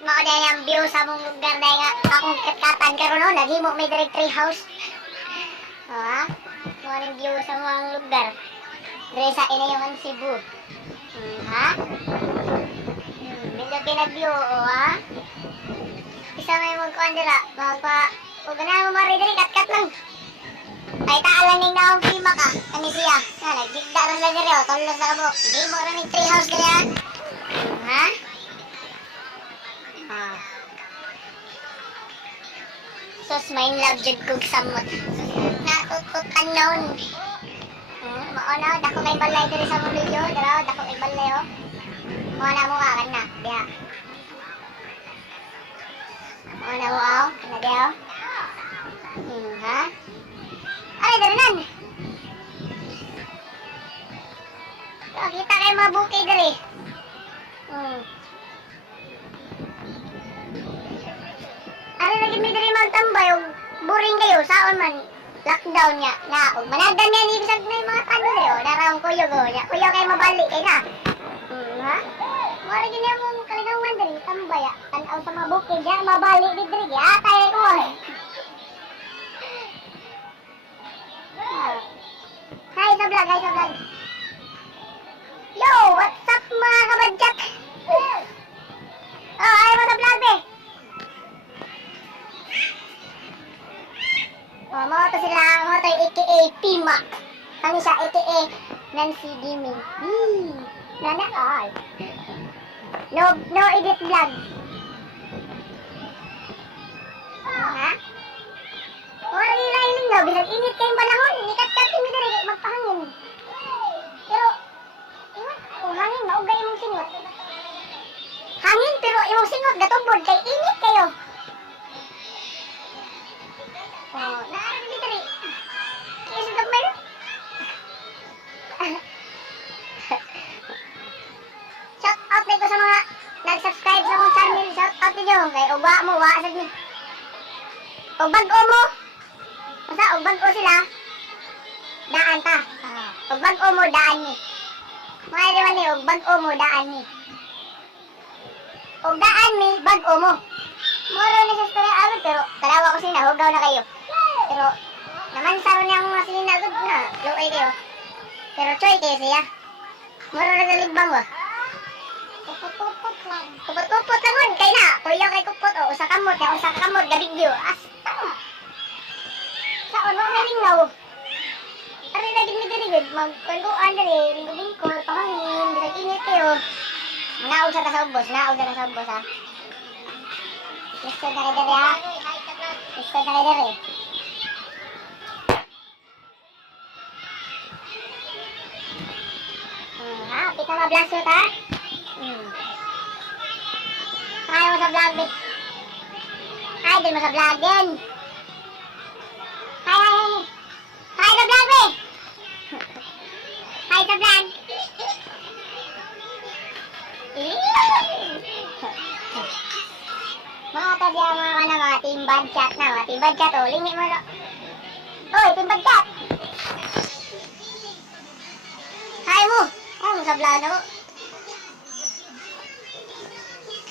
mao dahil ang view sa mong lugar dahil nga akong katkatan karon no naghimo may direct tree house. Ha? Mao ang view sa mong lugar. Dire sa Inayawan, Cebu. Ha? Medyo pinag-view ha? Isa may mong kuan dira, magpa ug ganahan mo mari diri kat lang. Ay taalan ning naong pima ka, kani siya. Na nagdigda ra lang diri, tulos sa kabuk. Di mo ra may tree house diri ha. Ha? Ah. Sus, may love jud kog samot. Natutukan noon. Mao na, dako may balay diri sa mong video. Dara, dako may balay oh. Mao na mo ka na, diha. Mao na mo oh, kana diha oh. Ha? Ay, daranan. Kita kayo mga bukid diri. Ano lagi may diri magtambay og boring kayo saon man lockdown nya na og managdan niya ni bisag na mga tano diri o darawng kuyo go nya kuyo kay mabalik kay na. Ha? Mo lagi niya mo kaligawan diri tambay tan-aw sa mga bukid ya mabalik diri atay ko. Hi sa vlog, hi sa vlog. Yo, what's up mga kabadyak? Oh, hi mga vlog be. Oh, mo to sila, mo to aka Pimak. Kami siya aka Nancy Gaming. Nana all. No edit vlog. Ha? Wala lining daw, bilang init kayong panahon, nikat-kat kami dali magpahangin. Pero, hangin, maugay imong singot. Hangin, pero imong singot, gatubod, kay init kayo. Naarin kami dali. Kaya sa dagmay na. Shout out na ko sa mga nag-subscribe sa akong channel. Shout out ninyo, kay uwa mo, waasag niyo. O bago mo. Basta, og bago sila, daan ta. Og bago mo, daan ni. Mga diwan ni, og bago mo, daan ni. Og daan ni, bago mo. Moro na siya sa agad, pero tarawa ko sila, hugaw na kayo. Pero, naman saro niya ang mga sinagod na, luoy kayo. Pero choy kayo siya. Moro na sa ligbang mo. Kupot-kupot lang. Kupot-kupot lang nun, kaya na. Kuya kay kupot, o usa kamot, gabigyo. Asta. Saan mo na lingaw? Ari lagi mi diri mag-kuan diri, linggo-linggo, pahangin, bisag init kayo. Naog sa ubos ha. Gusto na rin diri ha. Gusto na rin diri. Ha, pita ma-vlog ha. Ayaw mo sa vlog din. Ay, din mo sa vlog din. Hi sa vlog eh! Hi sa vlog! Mga tabi ang mga team bad chat na, mga team bad chat o, lingi mo na. Oy, team bad chat! Hi mo! Hi mo sa vlog ako.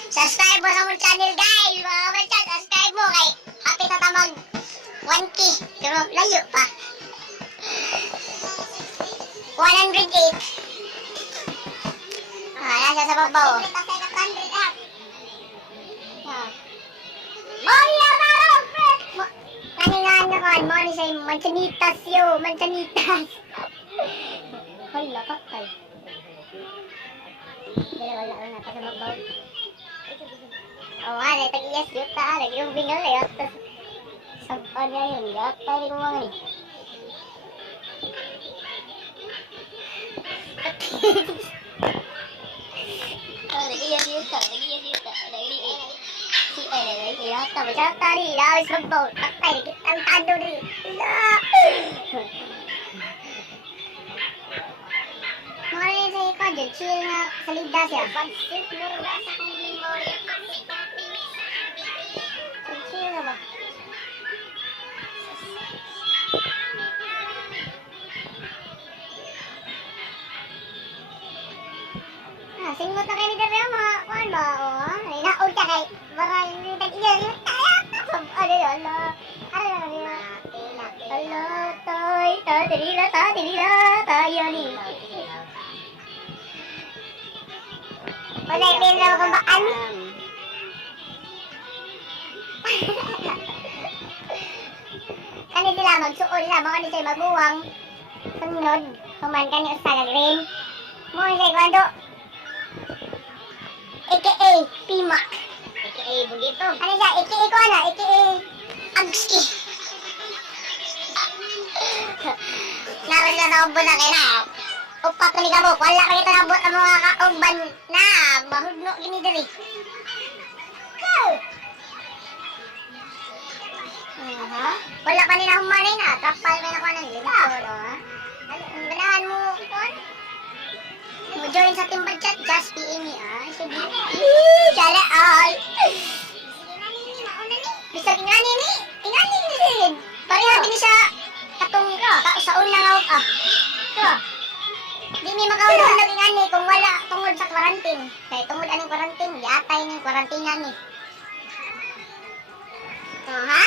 Subscribe mo sa mong channel guys! Mga bad chat, subscribe mo kay happy sa tamag 1K. Pero layo pa. 108. Nasa sa babaw. Moya maro! Kaningan na kan, mo ni say manchanitas yo, manchanitas. Hala patay. Wala na ta sa babaw. Oh, ana tag-iyas yuta, lagi yung bingal eh. Sampan na yun, gata rin mo mga ni. Nag-iyan yuta. Si yata, masyata rin, ilawis magbaw. Patay, ang tado rin. Mga rin sa ikaw dyan, chill nga salida siya. Pansit, murga sa kong memory. Chill na ba? Singot na kayo ni Dario, mga kuhan ba? O, nainaog ka kay Ano yun? Ala, tay, tatirila, tayo ni. Wala yung pinaw kung baan. Kani sila magsuol na, mga ni sila maguwang. Sunod, human ka ni Ustaga Green. Mo siya kwando. AKA Pimak. AKA Bugito. Ano siya? AKA ko ano? AKA Agski. Naroon sila sa ubo na kayo na. Upat na ni Kabok. Wala ka kita nabot ang mga kauban na. Mahudno gini dali. Go! Wala pa nila humanay na. Trapal may nakuha ng libro. Ang ganahan mo. Mo join sa team chat. Just PM me. Sige. Jala all. Bisa ingani ni. Ingani ni. Pareha din siya. Katong sa unang out. Di mi makaulong na ingani kung wala tungod sa quarantine. Kaya tungod aning quarantine. Yatay ng quarantine ni. Ha?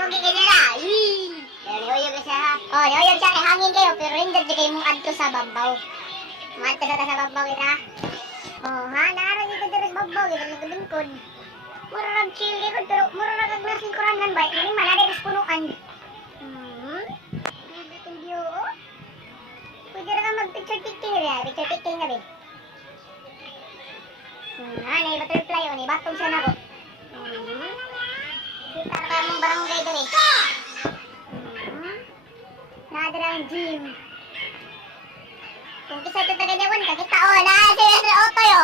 Rugi ka nila. Yoyog ka siya ha. Yoyog siya kay hangin kayo. Pero hindi kayo mong adto sa babaw. Mata sa babaw kita. Naarang ito dito sa babaw. Ito nagbingkod. Mura rag chill ikod. Pero mura rag aglasing kuranan ba? Hindi man, ada rin punuan. Biting view. Pwede rin ka mag-picture-picting rin. Picture-picting na rin. Nay butterfly o. Batong siya na ko. Kita na kayo mong barangay doon eh. Nada lang gym. Kung kisa ito taga-nyawan ka, kita o, naasir sa auto yo.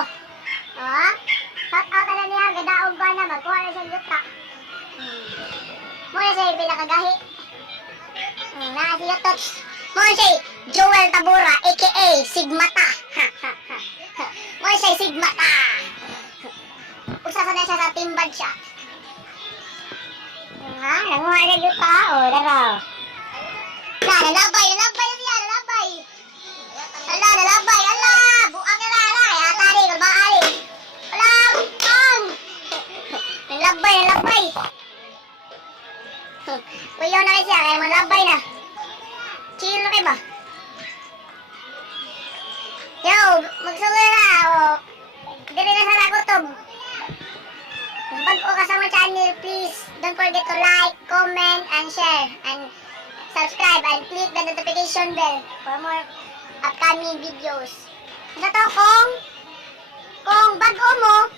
Shout out na niya, gadaog ba na, magkuha na siyang yuta. Muna siya yung pinakagahi. Naasir yung touch. Muna siya Joel Tabura, aka Sigmata. Muna siya Sigmata. Usasa na siya sa team bad siya. Nanguha na yuta, daraw. Nalabay na siya, nalabay. Buang na ala, kaya tari, kalbaali. Wala, bukang. Nalabay. Kuyaw na kayo siya, kaya malabay na. Chill na kayo ba? Yo, magsuloy na, Dili na sa nakutob. Kung bago ka sa mga channel, please don't forget to like, comment, and share. And subscribe and click the notification bell for more upcoming videos. Ito kung bago mo,